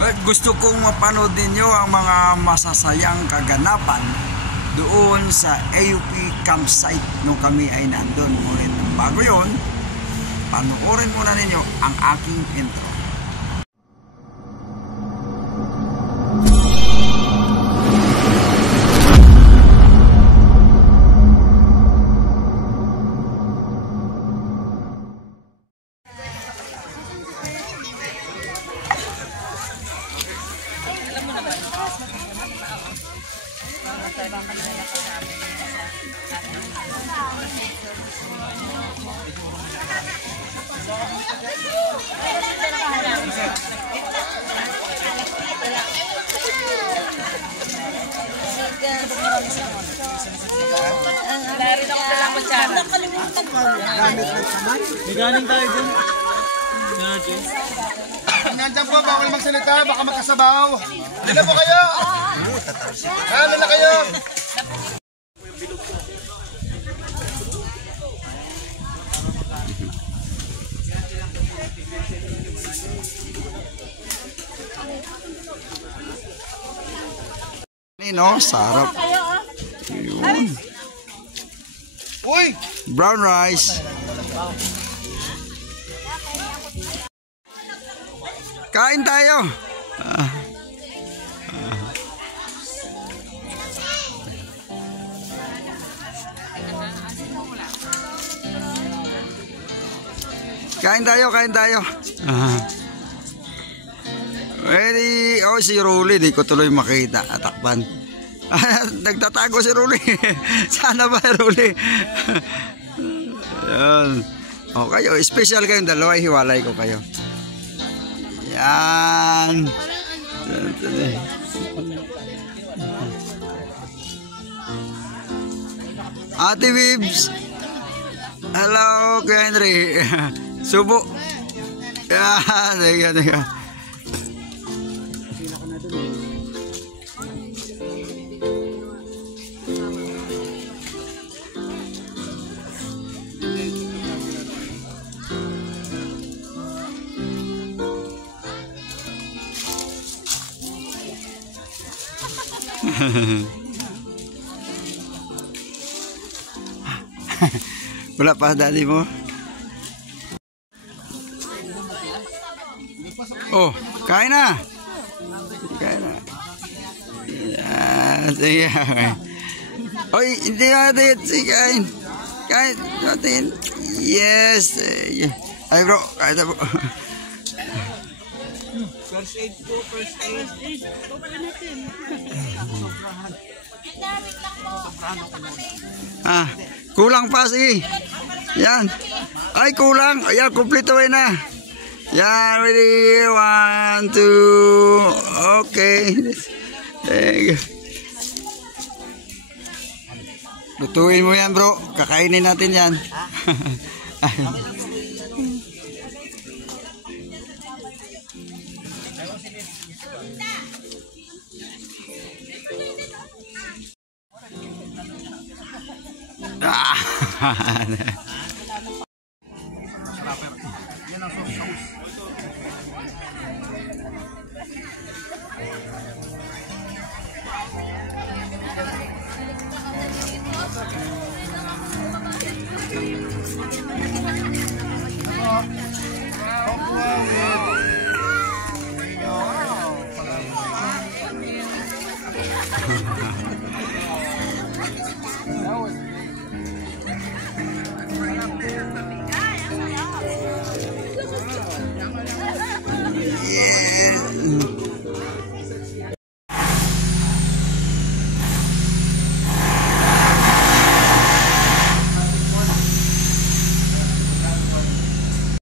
Gusto kong mapanood ninyo ang mga masasayang kaganapan doon sa AUP campsite nung kami ay nandun. Ngunit bago yun, panoorin muna ninyo ang aking intro. Galing tayo dyan. Nandiyan po, bawal magsalita, baka magkasabaw. Dila po kayo! Ano na kayo? No, sarap. Yun. Uy! Brown rice. Kain tayo. Kain tayo. Ready? Oh, si Rolly, di ko tuloy makita. Atakpan. Nagtatago si Rolly. Sana ba, Rolly? Yan. O kayo, special kayong dalawa, hiwalay ko kayo. Yan. Ate Bibs. Hello, Kuya Henry. Subo. Yan, teka. Wala pa daddy mo. Oh, kain na. Sige. Oy, hindi natin. Sige, kain natin. Yes. Ay bro, kain na po. First aid po, first aid. Kulang pa, sige. Yan. Ay, kulang. Ayan, kumplituin na. Yan, ready. 1, 2. Okay. Lutuin mo yan, bro. Kakainin natin yan.